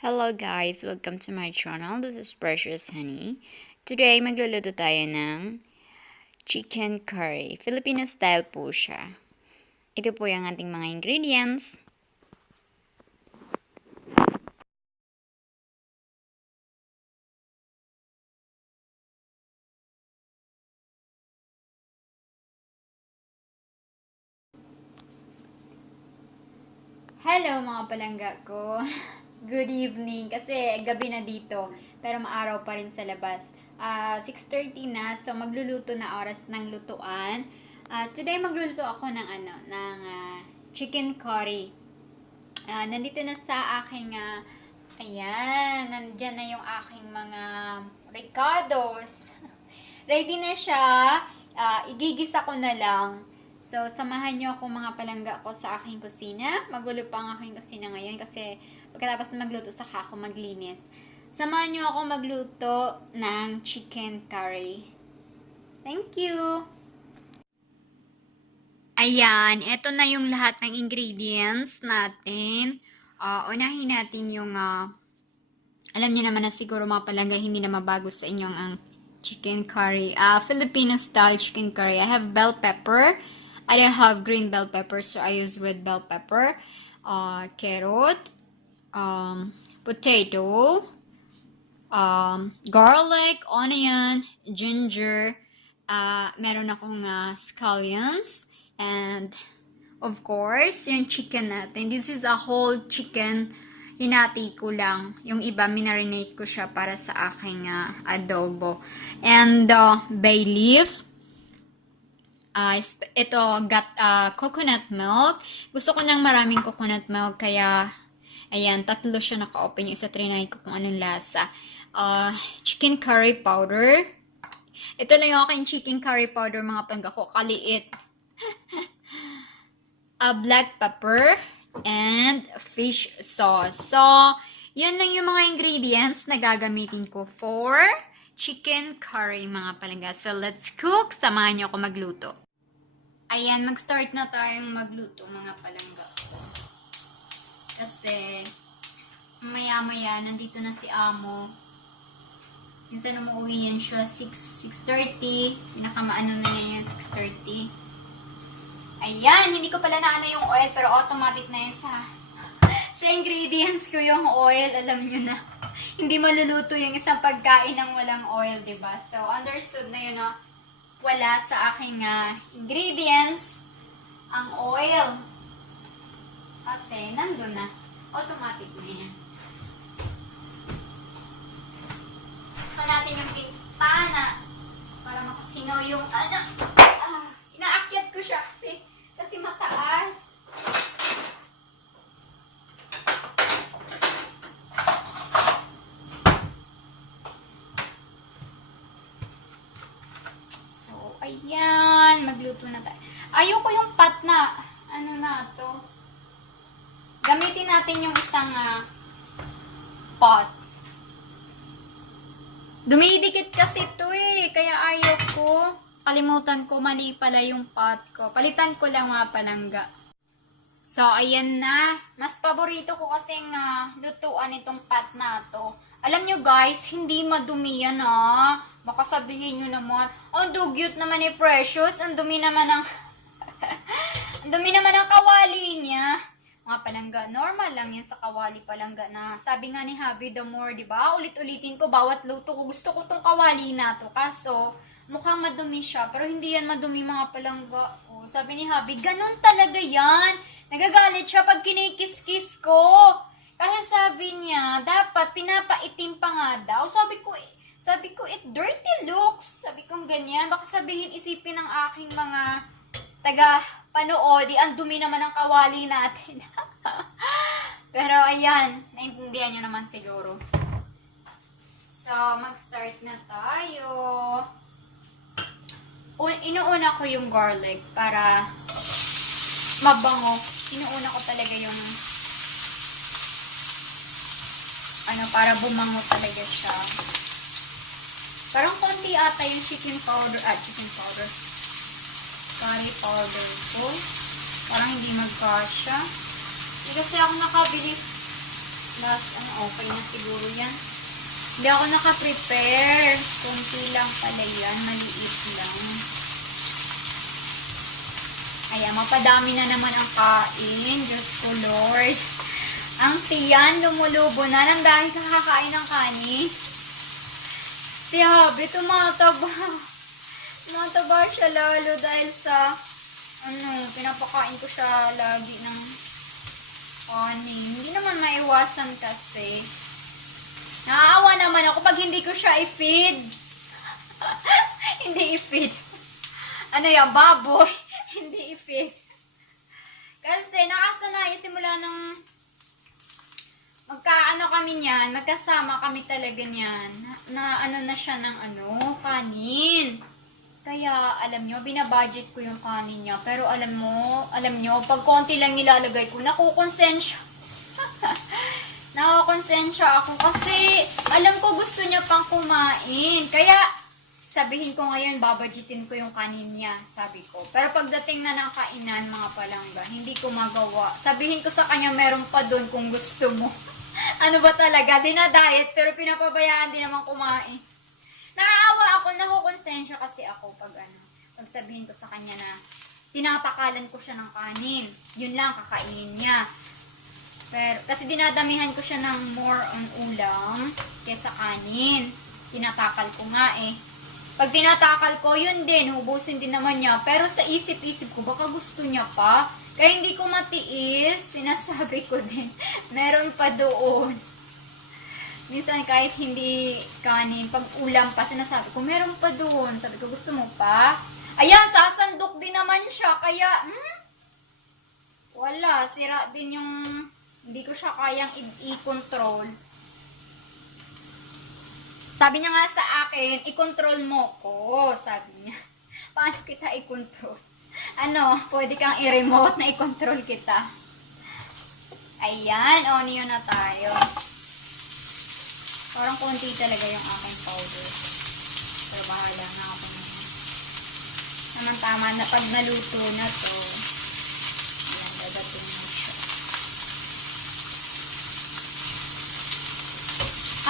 Hello guys! Welcome to my channel. This is Precious Honey. Today, magluluto tayo ng chicken curry. Filipino style po siya. Ito po yung ating mga ingredients. Hello mga palangga ko! Good evening! Kasi gabi na dito, pero maaraw pa rin sa labas. 6:30 na, so magluluto na oras ng lutuan. Today magluluto ako ng chicken curry. Nandito na sa aking, ayan, nandyan na yung aking mga ricados. Ready na siya. Igigisa ko na lang. So, samahan nyo ako mga palangga ko sa aking kusina. Magulo pa ang aking kusina ngayon kasi pagkatapos magluto saka ako maglinis. Samahan nyo ako magluto ng chicken curry. Thank you! Ayan, eto na yung lahat ng ingredients natin. Unahin natin yung, alam niyo naman na siguro mga palangga, hindi na mabago sa inyong ang chicken curry. Filipino style chicken curry. I have bell pepper. I don't have green bell pepper, so I use red bell pepper. Carrot. Potato. Garlic, onion, ginger. Meron akong scallions. And, of course, yung chicken natin. This is a whole chicken. Hinati ko lang. Yung iba, minarinate ko siya para sa aking adobo. And, bay leaf. Ito, coconut milk. Gusto ko ng maraming coconut milk, kaya, ayan, 3 siya naka-open. Yung isa, trinay ko kung anong lasa. Chicken curry powder. Ito na yung aking chicken curry powder, mga palangga ko. Kaliit. Black pepper and fish sauce. So, yun lang yung mga ingredients na gagamitin ko for chicken curry, mga palangga. So, let's cook. Samahan niyo ako magluto. Ayan, mag-start na tayong magluto, mga palangga. Kasi, maya-maya, nandito na si Amo. Minsan umuwi yan siya 6:30. Pinakamaano na niya yung 6:30. Ayan, hindi ko pala naano yung oil, pero automatic na yun sa ingredients ko yung oil. Alam nyo na, hindi maluluto yung isang pagkain ng walang oil, diba? So, understood na yun, no? Wala sa aking ingredients ang oil. Kasi, nandun na. Automatic na yan. Buksan natin yung pintana para makasinaw yung inaakyat ko siya kasi mataas. So, ayan. Magluto na tayo. Ayoko yung pot na, to. Gamitin natin yung isang pot. Dumidikit kasi ito kaya ayoko. Kalimutan ko, mali pala yung pot ko. Palitan ko lang mga palangga. So, ayan na. Mas paborito ko kasing lutuan itong pot na to. Alam nyo guys, hindi madumi yan Baka sabihin nyo naman, ang dugyot naman ni Precious. Ang dumi naman ng ang dumi naman ng kawali niya. Mga palangga, normal lang yan sa kawali palangga na. Sabi nga ni Habi, the more, diba? Ulit-ulitin ko, bawat luto ko. Gusto ko tong kawali na to. Kaso, mukhang madumi siya. Pero hindi yan madumi, mga palangga. Sabi ni Habi, ganun talaga yan. Nagagalit siya pag kinikis-kis ko. Kasi sabi niya, dapat pinapaitim pa nga daw. Sabi ko, it dirty looks. Sabi ko ganyan. Baka sabihin, isipin ng aking mga taga-panoodi, ang dumi naman ng kawali natin. Pero ayan, naintindihan nyo naman siguro. So, mag-start na tayo. Inuuna ko yung garlic para mabango. Inuuna ko talaga yung para bumango talaga siya. Parang konti ata yung chicken powder. Curry powder ko. Parang hindi magkasya. Hindi kasi ako nakabili Last, okay na siguro yan. Hindi ako naka-prepare. Kunti lang pala yan. Maliit lang. Ayan, mapadami na naman ang kain. Diyos ko, Lord. Ang tiyan, lumulubo na lang dahil kakakain ng kanin. Si Habi, tumataba. Tumataba siya lalo dahil sa, pinapakain ko siya lagi ng kanin. Hindi naman maiwasan kasi. Naaawa naman ako pag hindi ko siya i-feed. Hindi i-feed. Ano yan, baboy? Hindi i-feed. Kasi nakasanay simula ng magkaano kami niyan, magkasama kami talaga niyan. Na na siya ng kanin. Kaya alam nyo, binabudget ko yung kanin niya. Pero alam nyo, pag konti lang nilalagay ko, nakukonsensya. Nakukonsensya ako kasi alam ko gusto niya pang kumain. Kaya sabihin ko ngayon, babudgetin ko yung kanin niya, sabi ko. Pero pagdating na ng kainan, mga palangga, hindi ko magawa. Sabihin ko sa kanya, meron pa doon kung gusto mo. Ano ba talaga? Dinadiet, pero pinapabayaan din naman kumain. Nakaawa ako, nakukonsensya kasi ako pag sabihin ko sa kanya na tinatakalan ko siya ng kanin. Yun lang, kakainin niya. Pero, kasi dinadamihan ko siya ng more on ulam kaysa kanin. Tinatakal ko nga eh. Pag tinatakal ko, yun din, hubusin din naman niya. Pero sa isip-isip ko, baka gusto niya pa. Kaya hindi ko matiis, sinasabi ko din, meron pa doon. Minsan kahit hindi kanin, pag ulam pa, sinasabi ko, meron pa doon. Sabi ko, gusto mo pa? Ayan, sasandok din naman siya. Kaya, wala, sira din yung, hindi ko siya kayang i-control. Sabi niya nga sa akin, i-control mo ko, sabi niya. Paano kita i-control? Pwede kang i-remote na i-control kita. Ayan, onion na tayo. Parang konti talaga yung aking powder. Pero bahala na ako naman. Tama na pag naluto na to. Ayan, dadating na siya.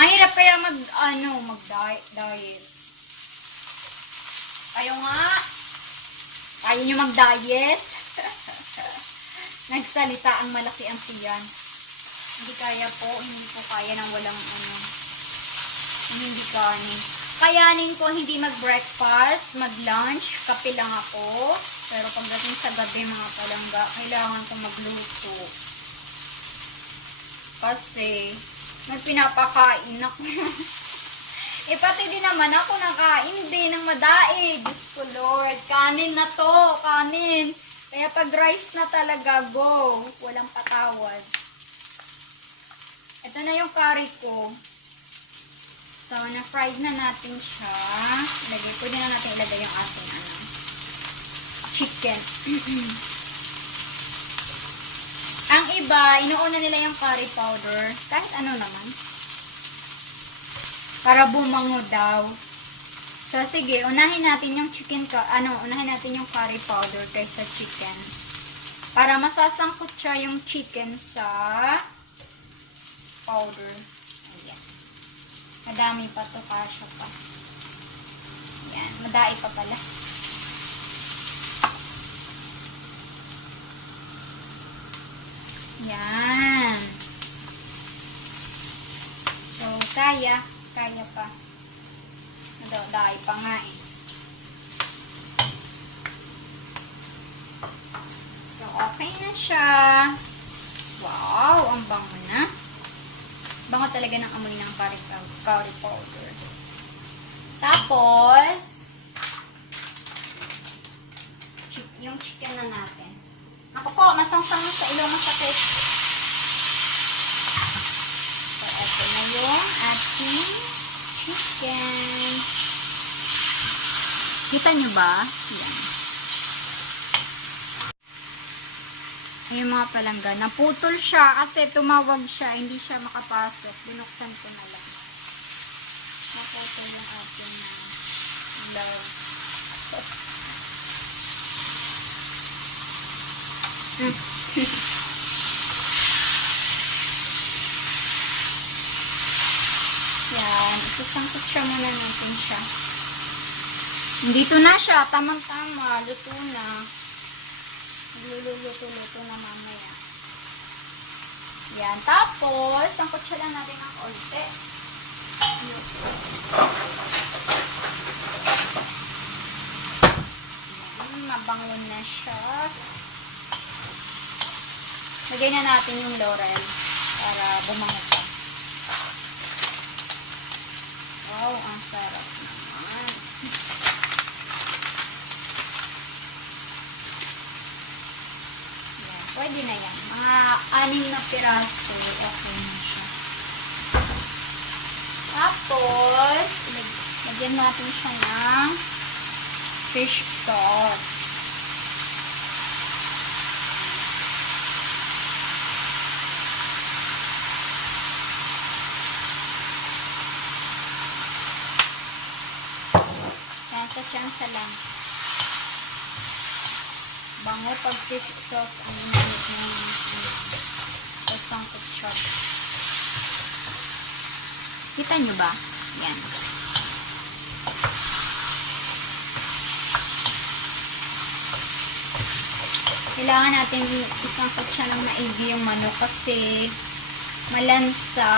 Ang hirap kaya mag-diet. Kayo nga. Kaya nyo mag-diet. Nagsalita ang malaki ang tiyan. Hindi kaya po. Hindi po kaya ng walang hindi kanin. Kayanin ko hindi mag-breakfast, mag-lunch, kape lang ako. Pero pagdating sa gabi mga palangga, kailangan ko magluto. Kasi may pinapakain ako. Pati din naman ako nakain din ng madaig. Diyos ko Lord, kanin na to, kanin. Kaya pag rice na talaga, go. Walang patawad. Ito na yung curry ko. So, na-fried na natin siya. Pwede na natin ilagay yung ating chicken. Ang iba, inuuna nila yung curry powder. Kahit ano naman. Para bumango daw. So, sige, unahin natin yung unahin natin yung curry powder kaysa chicken. Para masasangkot siya yung chicken sa powder. Ayan. Madami pa to, kasya pa. Ayan, madai pa pala. Ayan. So, kaya pa. Madai pa nga eh. So, okay na siya. Wow, ang bango na. Bango talaga ng amoy ng curry powder. Tapos, yung chicken na natin. Ako po, masangsang sa ilong masakit. So, ito na yung ating chicken. Kita nyo ba? Yan. Yung mga palangga. Naputol siya kasi tumawag siya. Hindi siya makapasok. Binuksan ko na lang. Naputol yung ating love. Sasangkot siya muna natin siya. Dito na siya. Tamang-tama. Luto na. Luto na mamaya. Yan. Tapos, sangkot siya lang natin ng konti. Yan. Mabango na siya. Lagay na natin yung laurel para bumango pa. Wow, ang sarap naman. Yan, pwede na yan. Mga 6 na piraso, okay na siya. Tapos, lagyan natin siya ng fish sauce. Tsansa lang. Bango pag fish sauce ang ginamit ng sangkot siya. Kita nyo ba? Yan. Kailangan natin isangkot siya ng maigi yung manok kasi malansa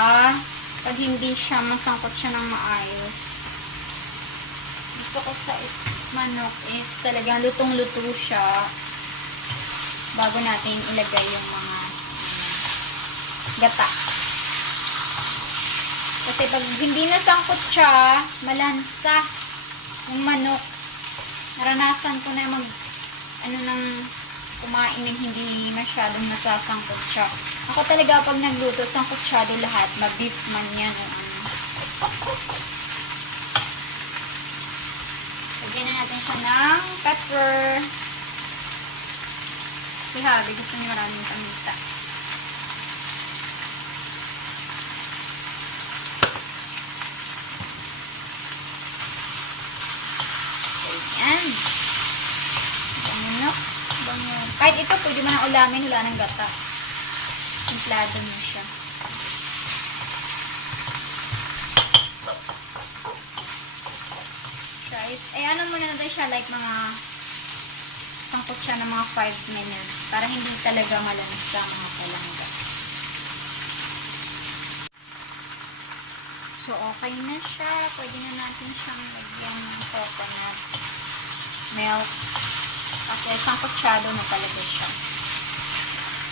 pag hindi siya masangkot siya ng maayos. Gusto ko sa manok is talagang lutong-luto siya bago natin ilagay yung mga gata. Kasi pag hindi nasangkot siya, malansa yung manok. Naranasan ko na nang kumain ng hindi masyadong nasasangkot siya. Ako talaga pag nagluto, sangkotsyado lahat. Ma-beef man yan o ano. Lagyan na natin siya ng pepper. Si Habi, gusto niya maraming paminta. Ayan. Bango. Bango. Kahit ito, pwede mo na ulamin. Wala ng gata. Simplado mo siya. Ano muna natin siya, like mga sangkot siya ng mga 5 minutes para hindi talaga malansa mga palangga. So, okay na siya. Pwede na natin siyang lagyan ng coconut milk kasi sangkotsyado na talaga siya.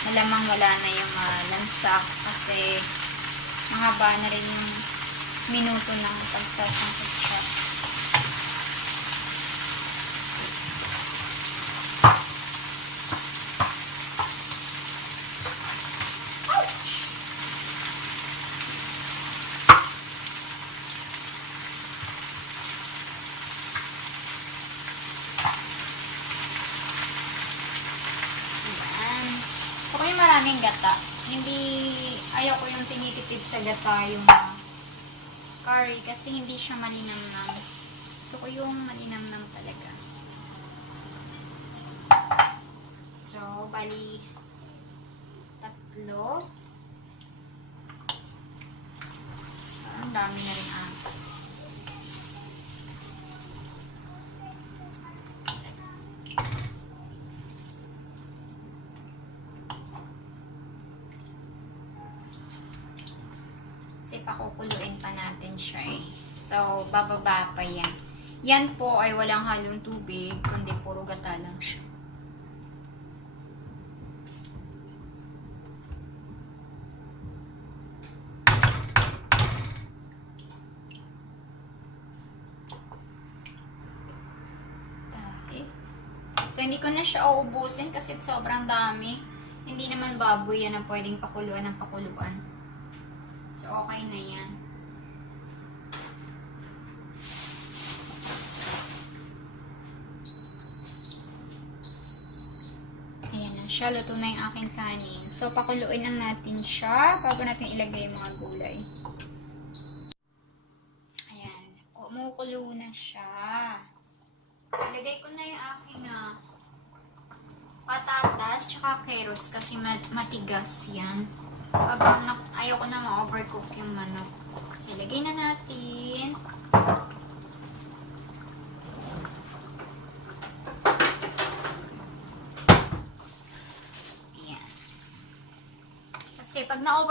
Malamang wala na yung lansa kasi mahaba na rin yung minuto ng pagsasangkot siya. Maraming gata. Ayaw ko yung tinitipid sa gata yung curry kasi hindi siya malinamnam. Gusto ko yung malinamnam talaga. So, bali 3. Ang dami na rin pakukuluin pa natin siya eh. So, bababa pa yan. Yan po ay walang halong tubig, kundi puro gata lang siya. So, hindi ko na siya uubusin kasi sobrang dami. Hindi naman baboy yan ang pwedeng pakuluan ng pakuluan. So, okay na yan. Ayan na siya. Luto na yung aking kanin. So, pakuluin lang natin siya bago natin ilagay yung mga gulay. Ayan. Kumukulo na siya. Ilagay ko na yung aking patatas tsaka carrots kasi matigas yan. Ayaw ko na ma-overcook yung manok. So, ilagay na natin.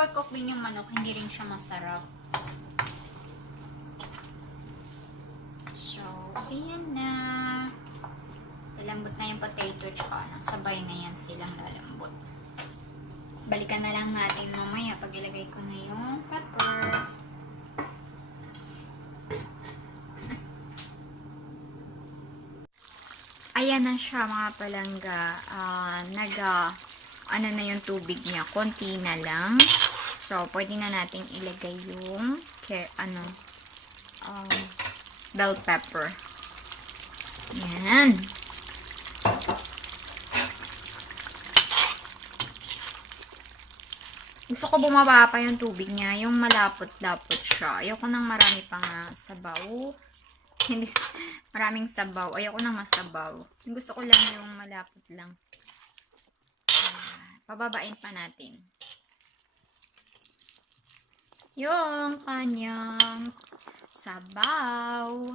overcook din yung manok, hindi rin siya masarap. So, ayan na. Lalambot na yung potato, tsaka sabay na yan silang lalambot. Balikan na lang natin mamaya pag ilagay ko na yung pepper. Ayan na siya mga palangga. Ano na yung tubig niya. Konti na lang. So, pwede na natin ilagay yung bell pepper. Yan. Gusto ko bumaba pa yung tubig niya. Yung malapot-lapot siya. Ayoko nang marami pang sabaw. Hindi, maraming sabaw. Ayoko nang masabaw. Gusto ko lang yung malapot lang. Pababain pa natin. Yung kanyang sabaw.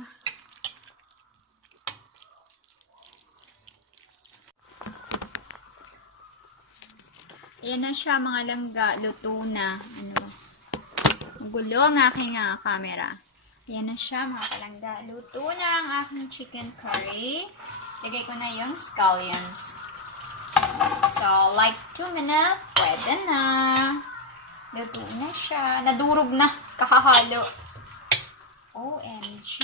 Ayan na siya mga langga. Luto na. Gulo ang aking camera. Ayan na siya mga palangga. Luto na ang aking chicken curry. Lagay ko na yung scallions. So, like 2 minutes, pwede na. Luto na siya. Nadurog na. Kakahalo. OMG.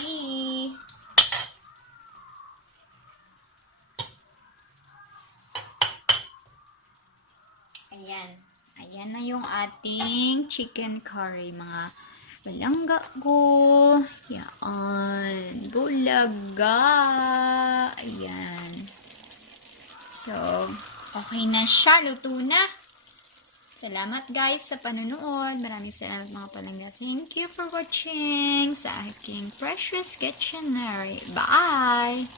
Ayan. Ayan na yung ating chicken curry, mga palangga ko. Yan. Bulaga. Ayan. So, okay na siya. Luto na. Salamat guys sa panonood. Maraming salamat mga palangga. Thank you for watching sa aking Precious Kitchenery. Bye!